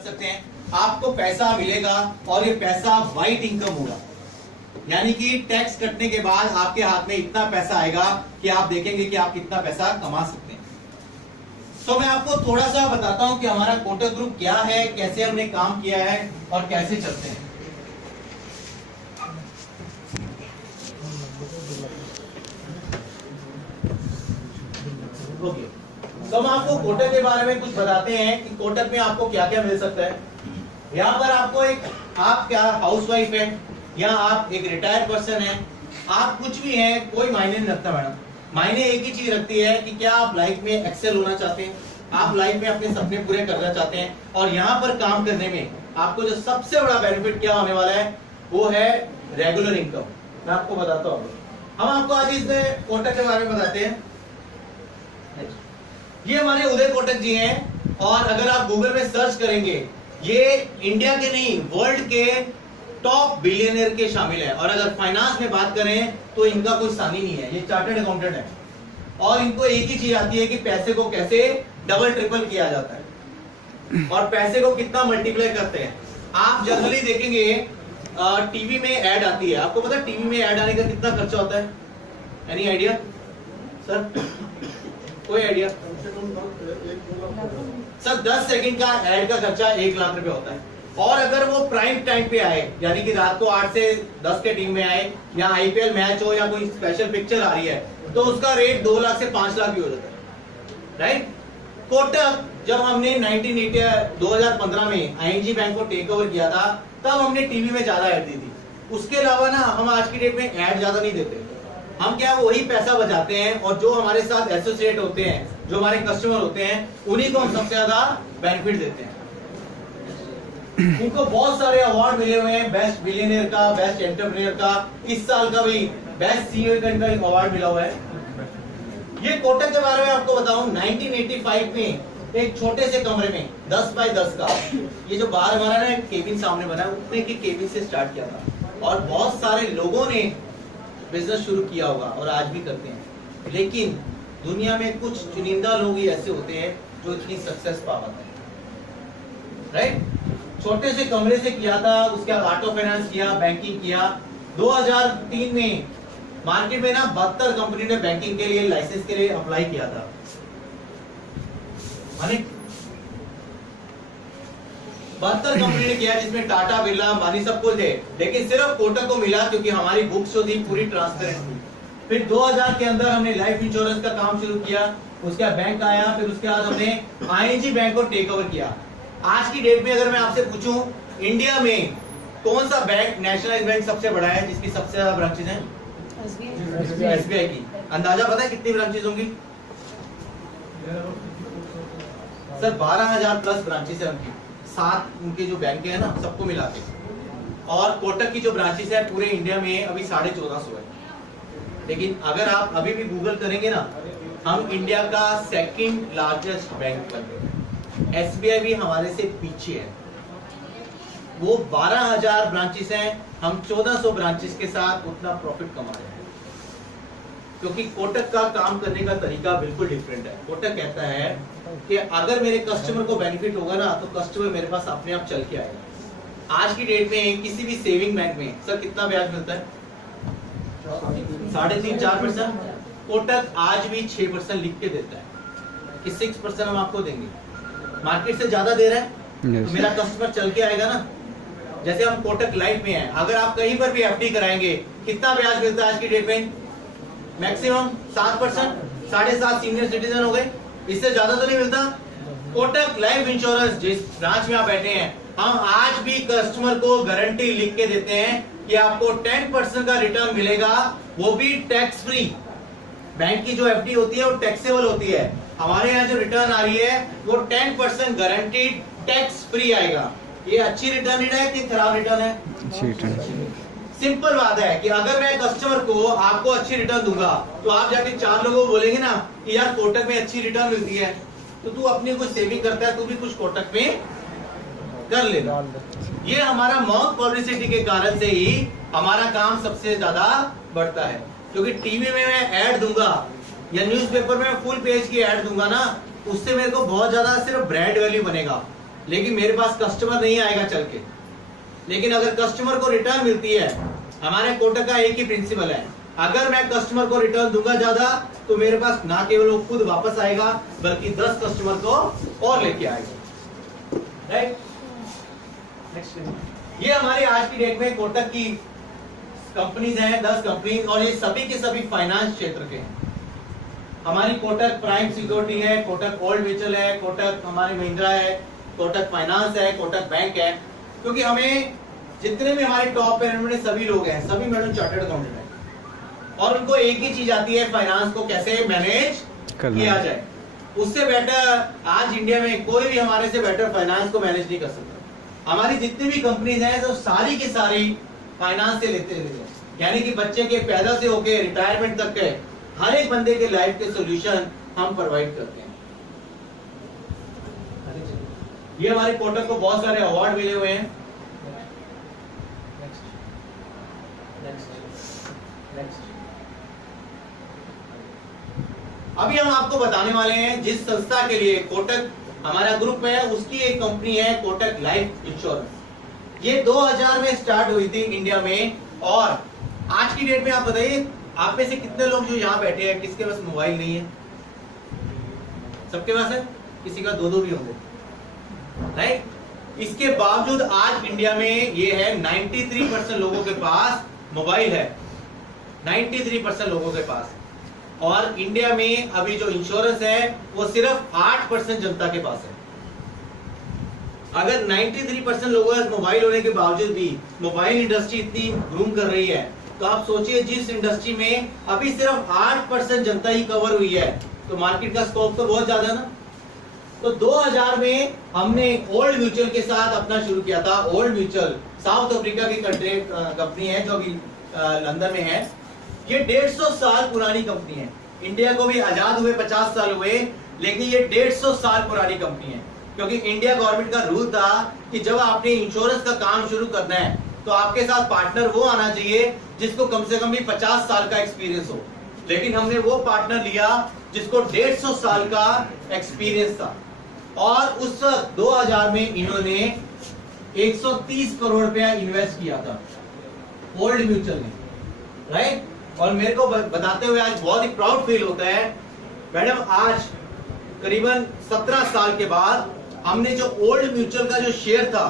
कर सकते हैं, आपको पैसा मिलेगा और ये पैसा वाइट इनकम होगा, यानी कि टैक्स कटने के बाद आपके हाथ में इतना पैसा आएगा कि आप देखेंगे कि आप कितना पैसा कमा सकते हैं। तो मैं आपको थोड़ा सा बताता हूं कि हमारा कोटक ग्रुप क्या है, कैसे हमने काम किया है और कैसे चलते हैं। ओके, तो हम आपको कोटक के बारे में कुछ बताते हैं कि कोटक में आपको क्या क्या मिल सकता है। यहाँ पर आपको आप क्या हाउसवाइफ है या आप एक रिटायर्ड पर्सन है, आप कुछ भी हैं, कोई मायने नहीं रखता मैडम। मायने एक ही चीज रखती है कि क्या आप लाइफ में एक्सेल होना चाहते हैं, आप लाइफ में अपने सपने पूरे करना चाहते हैं, और यहाँ पर काम करने में आपको जो सबसे बड़ा बेनिफिट क्या होने वाला है वो है रेगुलर इनकम। मैं आपको बताता हूँ, हम आपको आज इसमें कोटक के बारे में बताते हैं। ये हमारे उदय कोटक जी हैं, और अगर आप गूगल में सर्च करेंगे ये इंडिया के नहीं वर्ल्ड के टॉप बिलियनियर के शामिल है। और अगर फाइनेंस में बात करें तो इनका कोई सानी नहीं है, ये चार्टर्ड अकाउंटेंट है और इनको एक ही चीज आती है कि पैसे को कैसे डबल ट्रिपल किया जाता है और पैसे को कितना मल्टीप्लाई करते हैं। आप जनरली देखेंगे टीवी में ऐड आती है, आपको पता है टीवी में ऐड आने का कितना खर्चा होता है? Any idea sir? कोई आइडिया सर? 10 सेकंड का ऐड का खर्चा 1 लाख रुपए होता है। और अगर वो प्राइम टाइम पे आए, यानी कि रात को 8 से 10 के टीम में आए, या आईपीएल मैच हो या कोई स्पेशल पिक्चर आ रही है, तो उसका रेट 2 लाख से 5 लाख भी हो जाता है, राइट? कोटक जब हमने 2015 में आईएनजी बैंक को टेक ओवर किया था, तब हमने टीवी में ज्यादा ऐड दी थी। उसके अलावा ना हम आज की डेट में ऐड ज्यादा नहीं देते। हम क्या वही पैसा बचाते हैं, और जो हमारे साथ एसोसिएट होते हैं, जो हमारे कस्टमर होते हैं, उन्हीं को हम सबसे ज्यादा बेनिफिट देते हैं। उनको बहुत सारे अवार्ड मिले हुए हैं, बेस्ट बिलियनियर का, बेस्ट एंटरप्रेन्योर का, इस साल का भी बेस्ट सीईओ का अवार्ड मिला हुआ है। ये कोटक के बारे में आपको बताऊं, 1985 में एक छोटे से कमरे में 10 बाय 10 का, ये जो बाहर हमारा ना केबिन सामने बना है, उतने के केबिन से स्टार्ट किया था, और बहुत सारे लोगों ने बिजनेस शुरू किया होगा और आज भी करते हैं। लेकिन दुनिया में कुछ चुनिंदा लोग ही ऐसे होते हैं जो इतनी सक्सेस पा पाते हैं, राइट? छोटे से कमरे से किया था, उसके बाद ऑटो फाइनेंस किया, बैंकिंग किया। 2003 में मार्केट में ना 72 कंपनी ने बैंकिंग के लिए लाइसेंस के लिए अप्लाई किया था। 72 कंपनी ने किया, जिसमें टाटा, बिरला, अंबानी सब कुछ थे, लेकिन सिर्फ कोटक को मिला क्योंकि हमारी बुक्स जो थी पूरी ट्रांसपेरेंट थी। फिर 2000 के अंदर हमने लाइफ इंश्योरेंस का काम शुरू किया, उसके बाद बैंक आया, फिर उसके बाद हमने आईएनजी बैंक को टेक ओवर किया। आज की डेट में अगर मैं आपसे पूछूं इंडिया में कौन सा बैंक, नेशनलाइज्ड बैंक सबसे बड़ा है, जिसकी सबसे ज्यादा ब्रांचेज हैं? एसबीआई की। अंदाजा पता है कितनी ब्रांचेज होंगी सर? 12,000 प्लस ब्रांचेज है उनकी, 7 उनके जो बैंक है ना सबको मिला के। और कोटक की जो ब्रांचेज है पूरे इंडिया में अभी 1450 है। लेकिन अगर आप अभी भी गूगल करेंगे ना, हम इंडिया का 2nd लार्जेस्ट बैंक बन गए। एसबीआई भी हमारे से पीछे है, वो 12,000 ब्रांचेस हैं, हम 1400 ब्रांचेस के साथ उतना प्रॉफिट कमा रहे हैं। क्योंकि कोटक का काम करने का तरीका बिल्कुल डिफरेंट है। कोटक कहता है कि अगर मेरे कस्टमर को बेनिफिट होगा ना, तो कस्टमर मेरे पास अपने आप चल के आएगा। आज की डेट में किसी भी सेविंग बैंक में सर कितना ब्याज मिलता है? 3.5-4%। कोटक आज भी 6% लिख के देता है कि 6% हम आपको देंगे। मार्केट से ज्यादा दे रहा है तो मेरा कस्टमर चल के आएगा ना। जैसे हम कोटक लाइफ में हैं, अगर आप कहीं पर भी एफडी कराएंगे, कितना ब्याज मिलता है आज की डेट में? मैक्सिमम 7%। 7.5 सीनियर सिटीजन हो गए, इससे ज्यादा तो नहीं मिलता। कोटक लाइफ इंश्योरेंस जिस ब्रांच में आप बैठे हैं, हम आज भी कस्टमर को गारंटी लिख के देते हैं कि आपको 10% का रिटर्न मिलेगा, वो भी टैक्स फ्री। बैंक की जो एफडी होती है वो टैक्सेबल होती है, हमारे यहाँ जो रिटर्न आ रही है वो 10% गारंटीड टैक्स फ्री आएगा। ये अच्छी रिटर्न है कि खराब रिटर्न है? अच्छी रिटर्न। सिंपल बात है कि अगर मैं कस्टमर को आपको अच्छी रिटर्न दूंगा, तो आप जाके 4 लोगों को बोलेंगे ना कि यार कोटक में अच्छी रिटर्न मिलती है, तो तू अपनी कुछ सेविंग करता है, तू भी कुछ कोटक में कर लेगा। ये हमारा माउथ पब्लिसिटी के कारण से ही हमारा काम सबसे ज्यादा बढ़ता है। क्योंकि टीवी में मैं ऐड दूंगा या न्यूज़पेपर में फुल पेज की ऐड दूंगा ना, उससे मेरे को बहुत ज्यादा सिर्फ ब्रांड वैल्यू बनेगा, लेकिन मेरे पास कस्टमर नहीं आएगा चल के। लेकिन अगर कस्टमर को रिटर्न मिलती है, हमारे कोटक का एक ही प्रिंसिपल है, अगर मैं कस्टमर को रिटर्न दूंगा ज्यादा तो मेरे पास ना केवल वो खुद वापस आएगा बल्कि 10 कस्टमर को और लेके आएगा। राइट, ये हमारी आज की डेट में कोटक की कंपनीज हैं, 10 कंपनीज, और ये सभी के सभी फाइनेंस क्षेत्र के हैं। हमारी कोटक प्राइम सिक्योरिटी है, कोटक ओल्ड म्यूचुअल है, कोटक हमारी महिंद्रा है, कोटक फाइनेंस है, कोटक बैंक है। क्योंकि हमें जितने भी हमारे टॉप मैनेजमेंट में सभी लोग हैं, सभी मैडम चार्टर्ड अकाउंटेंट है, और उनको एक ही चीज आती है, फाइनेंस को कैसे मैनेज किया जाए। उससे बेटर आज इंडिया में कोई भी हमारे से बेटर फाइनेंस को मैनेज नहीं कर सकता। हमारी जितनी भी कंपनीज हैं तो सारी की सारी फाइनेंस से लेते हैं, यानी कि बच्चे के पैदा से होके रिटायरमेंट तक के हर एक बंदे के लाइफ के सॉल्यूशन हम प्रोवाइड करते हैं। ये हमारे कोटक को बहुत सारे अवार्ड मिले हुए हैं। अभी हम आपको बताने वाले हैं जिस संस्था के लिए कोटक हमारा ग्रुप में है, उसकी एक कंपनी है कोटक लाइफ इंश्योरेंस। ये 2000 में स्टार्ट हुई थी इंडिया में, और आज की डेट में आप बताइए, आप में से कितने लोग जो यहाँ बैठे हैं किसके पास मोबाइल नहीं है? सबके पास है, किसी का 2-2 भी होंगे, राइट। इसके बावजूद आज इंडिया में ये है 93% लोगों के पास मोबाइल है, 93% लोगों के पास। और इंडिया में अभी जो इंश्योरेंस है वो सिर्फ 8% जनता के पास है। अगर 93% लोगों के मोबाइल होने के बावजूद भी मोबाइल इंडस्ट्री इतनी ग्रूम कर रही है, तो आप सोचिए जिस इंडस्ट्री में अभी सिर्फ 8% जनता ही कवर हुई है, तो मार्केट का स्कोप तो बहुत ज्यादा ना। तो 2000 में हमने ओल्ड म्यूचुअल के साथ अपना शुरू किया था। ओल्ड म्यूचुअल साउथ अफ्रीका की कंपनी है जो अभी लंदन में है। ये 150 साल पुरानी कंपनी है। इंडिया को भी आजाद हुए 50 साल हुए, लेकिन ये 150 साल पुरानी कंपनी है। क्योंकि इंडिया गवर्नमेंट का रूल था कि जब आपने इंश्योरेंस का काम शुरू करना है तो आपके साथ पार्टनर वो आना चाहिए जिसको कम से कम भी 50 साल का एक्सपीरियंस हो। लेकिन हमने वो पार्टनर लिया जिसको 150 साल का एक्सपीरियंस था, और उस 2000 में इन्होंने 130 करोड़ रुपया इन्वेस्ट किया था ओल्ड म्यूचुअल ने, राइट। और मेरे को बताते हुए आज बहुत ही प्राउड फील होता है मैडम, आज करीबन 17 साल के बाद हमने जो ओल्ड म्यूचुअल का जो शेयर था,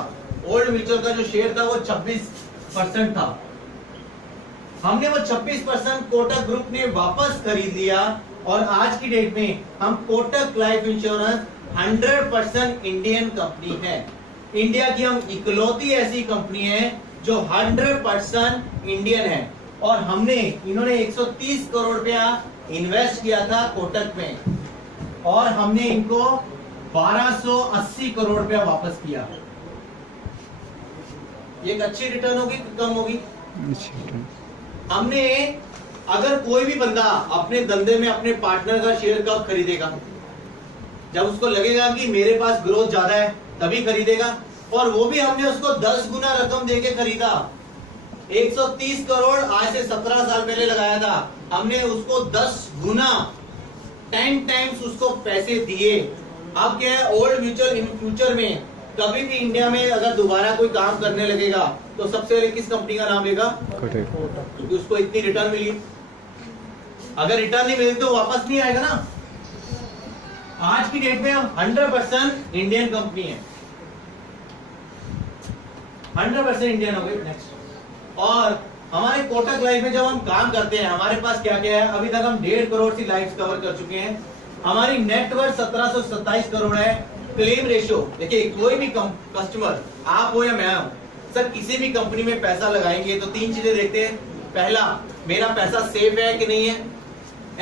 ओल्ड म्यूचुअल का जो शेयर था वो 26% था। हमने वो 26% कोटक ग्रुप ने वापस खरीद लिया, और आज की डेट में हम Kotak life insurance 100% Indian company है। इंडिया की हम इकलौती ऐसी कंपनी है जो 100% इंडियन है। और हमने इन्होंने 130 करोड़ रुपया इन्वेस्ट किया था कोटक में, और हमने इनको 1280 करोड़ रुपया वापस किया। ये एक अच्छी रिटर्न होगी कि कम होगी? हमने, अगर कोई भी बंदा अपने धंधे में अपने पार्टनर का शेयर कब खरीदेगा? जब उसको लगेगा कि मेरे पास ग्रोथ ज्यादा है तभी खरीदेगा, और वो भी हमने उसको 10 गुना रकम देके खरीदा। 130 करोड़ आज से 17 साल पहले लगाया था, हमने उसको 10 गुना 10 टाइम्स उसको पैसे दिए। अब क्या है, ओल्ड म्यूचुअल इन फ्यूचर में कभी भी इंडिया में अगर दोबारा कोई काम करने लगेगा तो सबसे पहले किस कंपनी का नाम लेगा? क्योंकि उसको इतनी रिटर्न मिली। अगर रिटर्न नहीं मिली तो वापस नहीं आएगा ना। आज की डेट में हम 100% इंडियन कंपनी है, 100% इंडियन हो गई। नेक्स्ट, और हमारे कोटक लाइफ में जब हम काम करते हैं हमारे पास क्या क्या है? अभी तक हम 1.5 करोड़ सी लाइफ कवर कर चुके हैं। हमारी नेटवर्थ 1727 करोड़ है। क्लेम रेशियो देखिए, कोई भी कस्टमर, आप हो या मैं हूं सर, किसी भी कंपनी में पैसा लगाएंगे तो 3 चीजें देखते हैं। पहला, मेरा पैसा सेफ है कि नहीं है।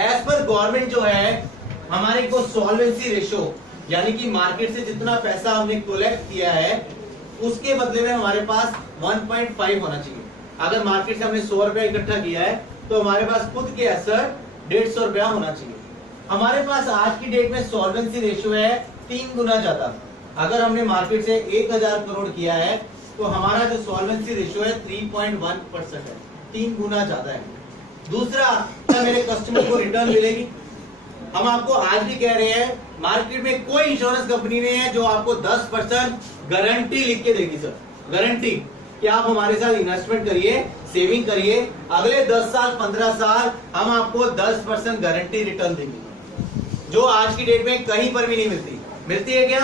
एज पर गवर्नमेंट जो है हमारे को सॉल्वेंसी रेशियो, यानी कि मार्केट से जितना पैसा हमने कलेक्ट किया है उसके बदले में हमारे पास 1.5 होना चाहिए। अगर मार्केट से हमने 100 रुपया इकट्ठा किया है तो हमारे पास खुद के एसेट 150 रुपया होना चाहिए। हमारे पास आज की डेट में सॉल्वेंसी रेशियो है 3 गुना ज्यादा। अगर हमने मार्केट से 1000 करोड़ किया है तो हमारा जो सॉल्वेंसी रेशियो है 3.1% है, 3 गुना ज्यादा है। दूसरा, मेरे कस्टमर को रिटर्न मिलेगी। हम आपको आज भी कह रहे हैं मार्केट में कोई इंश्योरेंस कंपनी नहीं है जो आपको 10% गारंटी लिख के देगी सर, गारंटी कि आप हमारे साथ इन्वेस्टमेंट करिए, सेविंग करिए, अगले 10 साल 15 साल हम आपको 10% गारंटी रिटर्न देंगे, जो आज की डेट में कहीं पर भी नहीं मिलती। मिलती है क्या?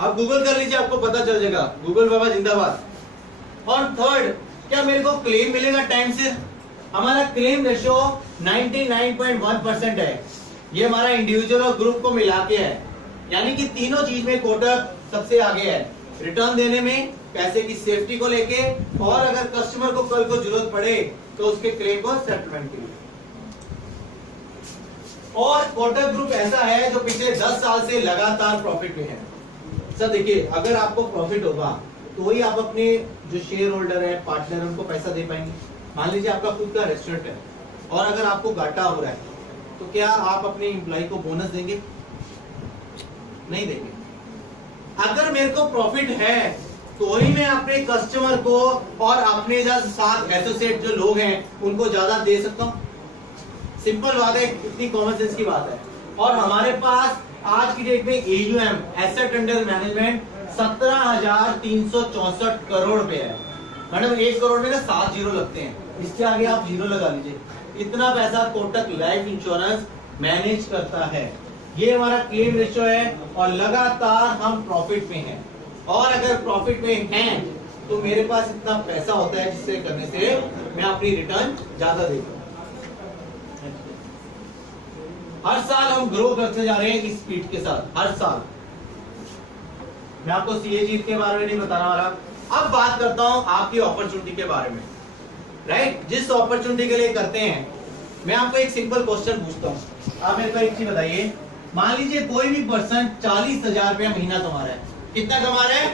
आप गूगल कर लीजिए, आपको पता चल जाएगा। गूगल बाबा जिंदाबाद। और थर्ड, क्या मेरे को क्लेम मिलेगा टाइम से? हमारा क्लेम रेशियो 99.1% है। ये हमारा इंडिविजुअल और ग्रुप को मिला के है, यानी कि तीनों चीज में कोटक सबसे आगे है, रिटर्न देने में, पैसे की सेफ्टी को लेके, और अगर कस्टमर को कल को जरूरत पड़े तो उसके क्लेम को सेटलमेंट के लिए। और कोटक ग्रुप ऐसा है जो पिछले 10 साल से लगातार प्रॉफिट में है। सर देखिए, अगर आपको प्रॉफिट होगा तो ही आप अपने जो शेयर होल्डर है, पार्टनर है, उनको पैसा दे पाएंगे। मान लीजिए आपका खुद का रेस्टोरेंट है और अगर आपको घाटा हो रहा है तो क्या आप अपने एम्प्लॉय को बोनस देंगे? नहीं देंगे। अगर मेरे को प्रॉफिट है तो ही मैं अपने कस्टमर को और अपने साथ एसोसिएट जो लोग हैं उनको ज्यादा दे सकता हूं। सिंपल बात है, इतनी कॉमन सेंस की बात है। और हमारे पास आज की डेट में AUM, asset under management 17,364 crore रुपए है। मैडम 1 करोड़ में ना 7 जीरो लगते हैं, इसके आगे आप जीरो लगा लीजिए। इतना पैसा कोटक लाइफ इंश्योरेंस मैनेज करता है। ये हमारा क्लेम रेशियो है और लगातार हम प्रॉफिट में हैं। और अगर प्रॉफिट में हैं तो मेरे पास इतना पैसा होता है जिससे करने से मैं अपनी रिटर्न ज्यादा देता हूं। हर साल हम ग्रो करते जा रहे हैं इस स्पीड के साथ, हर साल। मैं आपको CAG के बारे में नहीं बताने वाला। अब बात करता हूं आपकी अपॉर्चुनिटी के बारे में, राइट? जिस अपॉर्चुनिटी के लिए करते हैं, मैं आपको एक सिंपल क्वेश्चन पूछता हूं। आप मेरे को एक चीज बताइए, मान लीजिए कोई भी पर्सन 40,000 रुपया महीना कमा रहा है। कितना कमा रहा है?